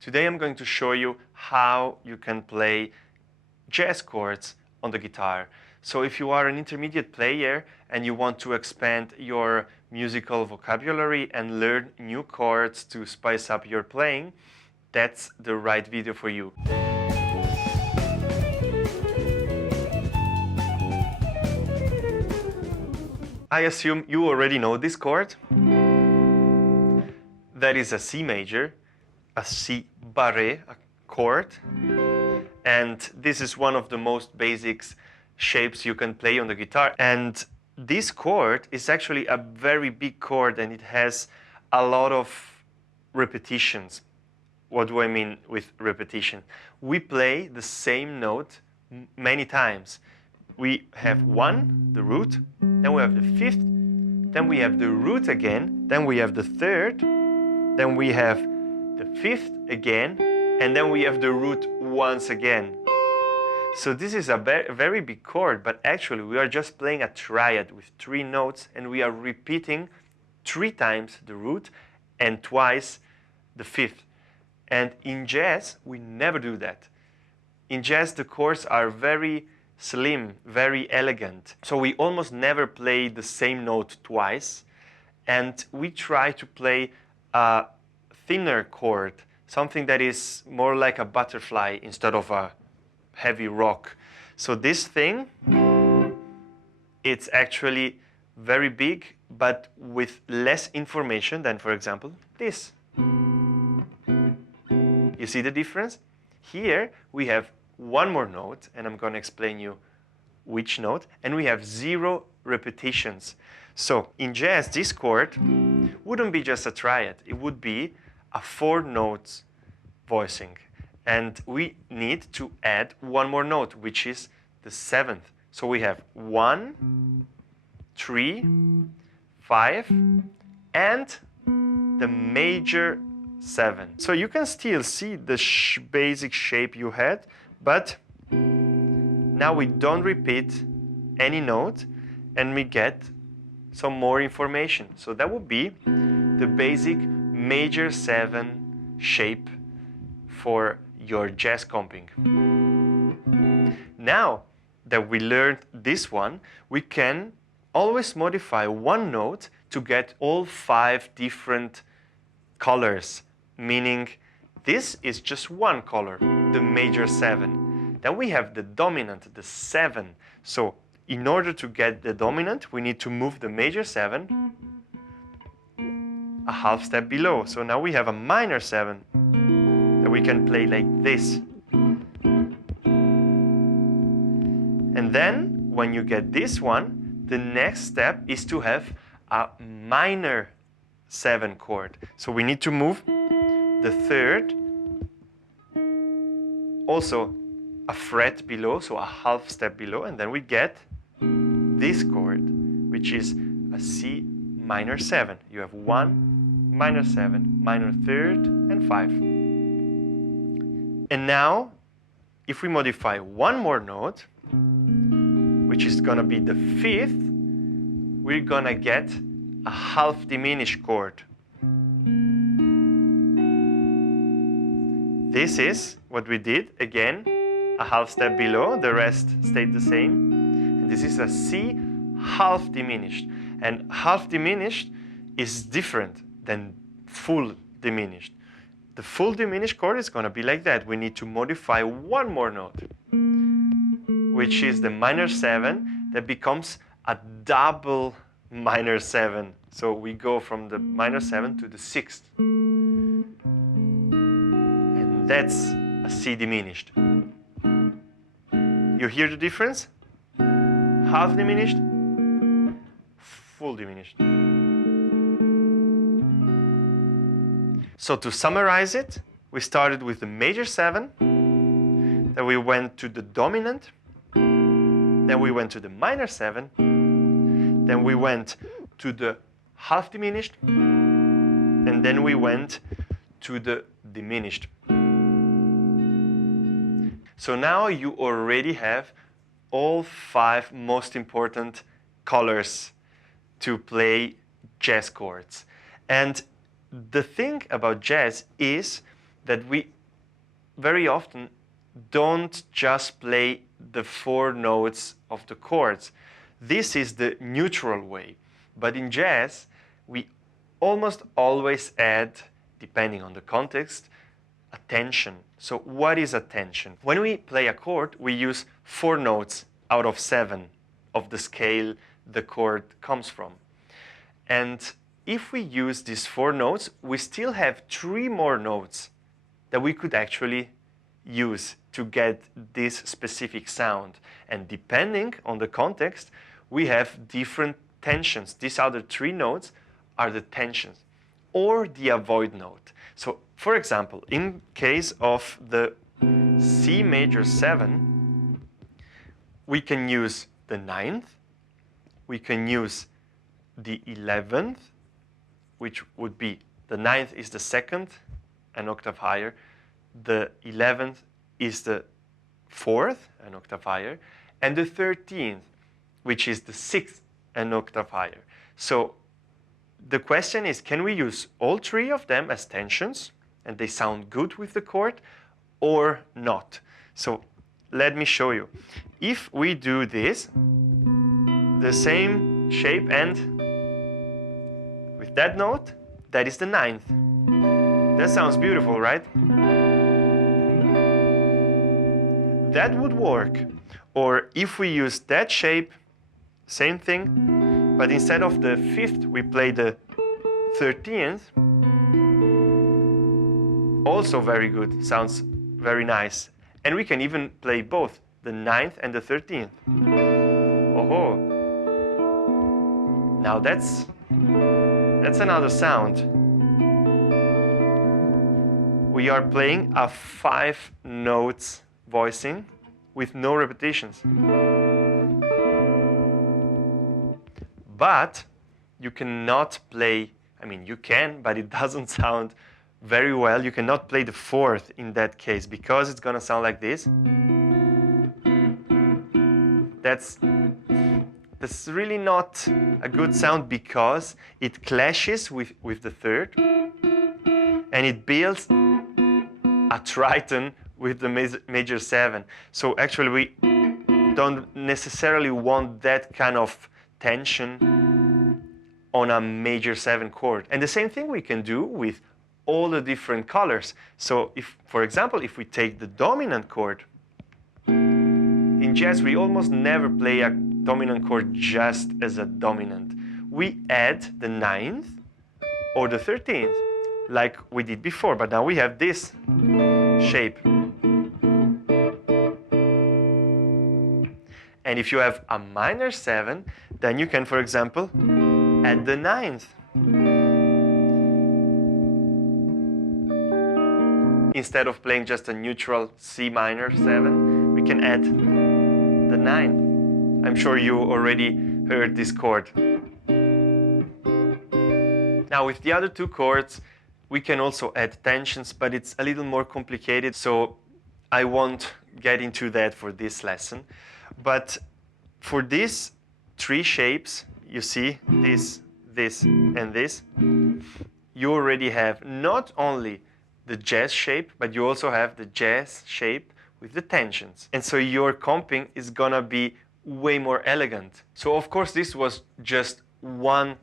Today I'm going to show you how you can play jazz chords on the guitar. So if you are an intermediate player and you want to expand your musical vocabulary and learn new chords to spice up your playing, that's the right video for you. I assume you already know this chord. That is a C major, a C barré, a chord. And this is one of the most basic shapes you can play on the guitar. And this chord is actually a very big chord and it has a lot of repetitions. What do I mean with repetition? We play the same note many times. We have one, the root, then we have the fifth, then we have the root again, then we have the third, then we have the fifth again, and then we have the root once again. So this is a very big chord, but actually we are just playing a triad with 3 notes and we are repeating 3 times the root and twice the fifth. And in jazz, we never do that. In jazz, the chords are very slim, very elegant. So we almost never play the same note twice. And we try to play a thinner chord, something that is more like a butterfly instead of a heavy rock. So this thing, it's actually very big, but with less information than, for example, this. You see the difference? Here we have one more note, and I'm going to explain you which note, and we have 0 repetitions. So in jazz, this chord wouldn't be just a triad, it would be a 4 notes voicing. And we need to add one more note, which is the 7th. So we have 1, 3, 5, and the major 7. So you can still see the basic shape you had, but now we don't repeat any note and we get some more information. So that would be the basic major 7 shape for your jazz comping. Now that we learned this one, we can always modify one note to get all 5 different colors, meaning this is just one color, the major 7. Then we have the dominant, the 7. So in order to get the dominant, we need to move the major 7 a half step below. So now we have a minor 7 that we can play like this. And then when you get this one, the next step is to have a minor 7 chord. So we need to move the 3rd, also a fret below, so a half step below, and then we get this chord, which is a C minor 7. You have 1, minor 7, minor 3rd, and 5. And now, if we modify one more note, which is gonna be the 5th, we're gonna get a half diminished chord. This is what we did, again, a half step below, the rest stayed the same. And this is a C half diminished. And half diminished is different than full diminished. The full diminished chord is going to be like that. We need to modify one more note, which is the minor 7 that becomes a double minor 7. So we go from the minor 7 to the 6th. And that's a C diminished. You hear the difference? Half diminished, full diminished. So to summarize it, we started with the major 7, then we went to the dominant, then we went to the minor 7, then we went to the half diminished, and then we went to the diminished. So now you already have all 5 most important colors to play jazz chords. And the thing about jazz is that we very often don't just play the 4 notes of the chords. This is the neutral way. But in jazz, we almost always add, depending on the context, a tension. So what is a tension? When we play a chord, we use 4 notes out of 7 of the scale the chord comes from. And if we use these 4 notes, we still have 3 more notes that we could actually use to get this specific sound. And depending on the context, we have different tensions. These other 3 notes are the tensions or the avoid note. So, for example, in case of the C major 7, we can use the 9th, we can use the 11th, which would be the 9th is the 2nd, an octave higher, the 11th is the 4th, an octave higher, and the 13th, which is the 6th, an octave higher. So the question is, can we use all 3 of them as tensions and they sound good with the chord or not? So let me show you. If we do this, the same shape and with that note, that is the 9th. That sounds beautiful, right? That would work. Or if we use that shape, same thing, but instead of the 5th, we play the 13th. Also very good, sounds very nice. And we can even play both, the 9th and the 13th. Oh-ho. Now that's another sound. We are playing a 5 notes voicing with no repetitions. But you cannot play, I mean, you can, but it doesn't sound very well. You cannot play the 4th in that case because it's gonna sound like this. That's really not a good sound because it clashes with the 3rd and it builds a triton with the major 7. So actually we don't necessarily want that kind of tension on a major 7 chord. And the same thing we can do with all the different colors. So if, for example, if we take the dominant chord, in jazz we almost never play a dominant chord just as a dominant. We add the 9th or the 13th like we did before, but now we have this shape. And if you have a minor 7, then you can, for example, add the 9th. Instead of playing just a neutral C minor 7, we can add the 9th. I'm sure you already heard this chord. Now with the other 2 chords, we can also add tensions, but it's a little more complicated, so I won't get into that for this lesson. But for these 3 shapes, you see, this, and this, you already have not only the jazz shape, but you also have the jazz shape with the tensions. And so your comping is gonna be way more elegant. So of course this was just one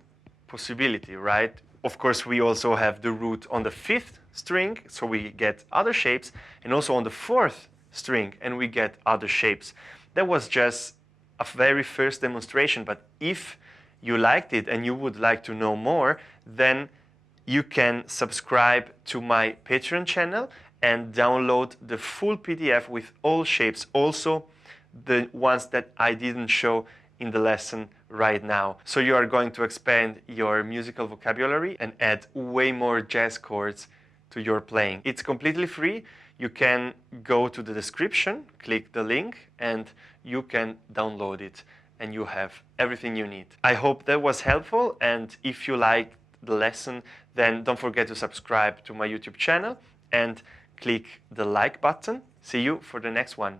possibility, right? Of course we also have the root on the 5th string, so we get other shapes, and also on the 4th string, and we get other shapes. That was just a very first demonstration, but if you liked it and you would like to know more, then you can subscribe to my Patreon channel and download the full PDF with all shapes, also the ones that I didn't show in the lesson right now. So you are going to expand your musical vocabulary and add way more jazz chords to your playing. It's completely free. You can go to the description, click the link, and you can download it, and you have everything you need. I hope that was helpful, and if you liked the lesson, then don't forget to subscribe to my YouTube channel and click the like button. See you for the next one.